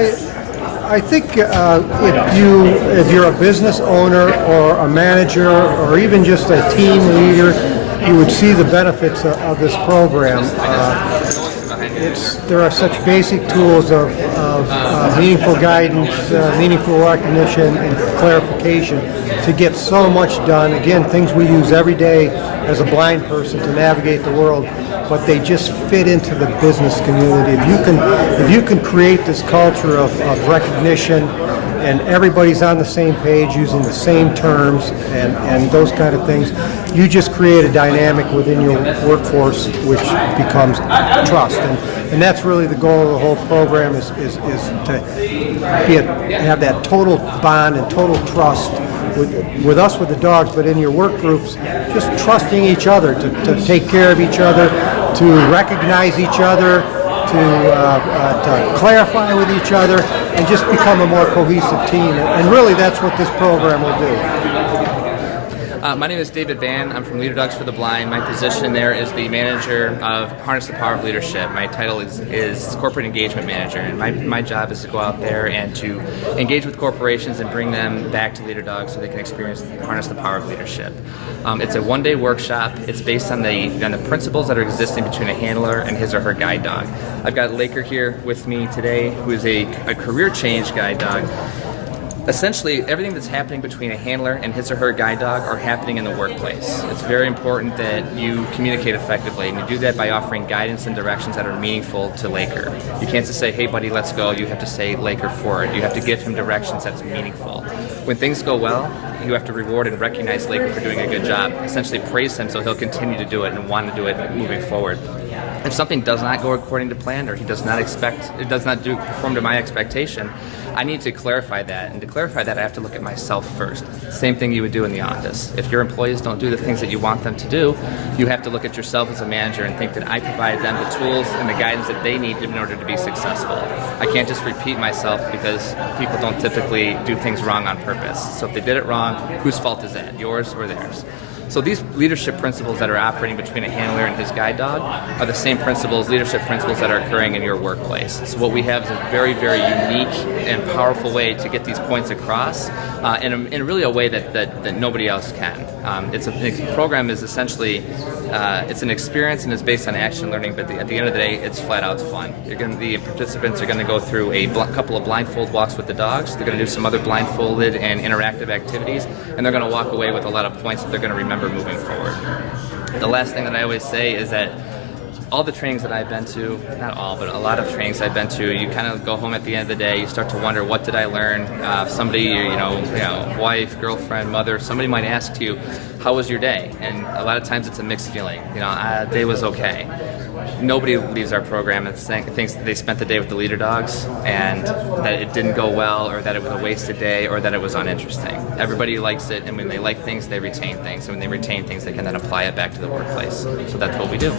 I think if you're a business owner or a manager or even just a team leader, you would see the benefits of this program. There are such basic tools of meaningful guidance, meaningful recognition, and clarification to get so much done. Again, things we use every day as a blind person to navigate the world, but they just fit into the business community. If you can create this culture of recognition and everybody's on the same page using the same terms and those kind of things, you just create a dynamic within your workforce which becomes trust. And that's really the goal of the whole program is to have that total bond and total trust with us, with the dogs, but in your work groups, just trusting each other to take care of each other, to recognize each other, to clarify with each other, and just become a more cohesive team. And really, that's what this program will do. My name is David Ban. I'm from Leader Dogs for the Blind. My position there is the manager of Harness the Power of Leadership. My title is Corporate Engagement Manager, and my job is to go out there and to engage with corporations and bring them back to Leader Dogs so they can experience Harness the Power of Leadership. It's a one-day workshop. It's based on the principles that are existing between a handler and his or her guide dog. I've got Laker here with me today, who is a career change guide dog. Essentially, everything that's happening between a handler and his or her guide dog are happening in the workplace. It's very important that you communicate effectively, and you do that by offering guidance and directions that are meaningful to Laker. You can't just say, hey buddy, let's go. You have to say Laker forward. You have to give him directions that's meaningful. When things go well, you have to reward and recognize Laker for doing a good job. Essentially praise him so he'll continue to do it and want to do it moving forward. If something does not go according to plan, or he does not perform to my expectation, I need to clarify that. And to clarify that, I have to look at myself first. Same thing you would do in the office. If your employees don't do the things that you want them to do, you have to look at yourself as a manager and think that I provide them the tools and the guidance that they need in order to be successful. I can't just repeat myself because people don't typically do things wrong on purpose. So if they did it wrong, whose fault is that? Yours or theirs? So these leadership principles that are operating between a handler and his guide dog are the same leadership principles that are occurring in your workplace. So what we have is a very, very unique and powerful way to get these points across in really a way that nobody else can. The program is essentially, it's an experience and it's based on action learning, but at the end of the day, it's flat out fun. The participants are going to go through a couple of blindfold walks with the dogs. They're going to do some other blindfolded and interactive activities, and they're going to walk away with a lot of points that they're going to remember moving forward. The last thing that I always say is that all the trainings that I've been to, not all, but a lot of trainings I've been to, you kind of go home at the end of the day, you start to wonder, what did I learn? Somebody, wife, girlfriend, mother, somebody might ask you, how was your day? And a lot of times it's a mixed feeling. Day was okay. Nobody leaves our program and thinks that they spent the day with the Leader Dogs and that it didn't go well, or that it was a wasted day, or that it was uninteresting. Everybody likes it, and when they like things, they retain things. And when they retain things, they can then apply it back to the workplace. So that's what we do.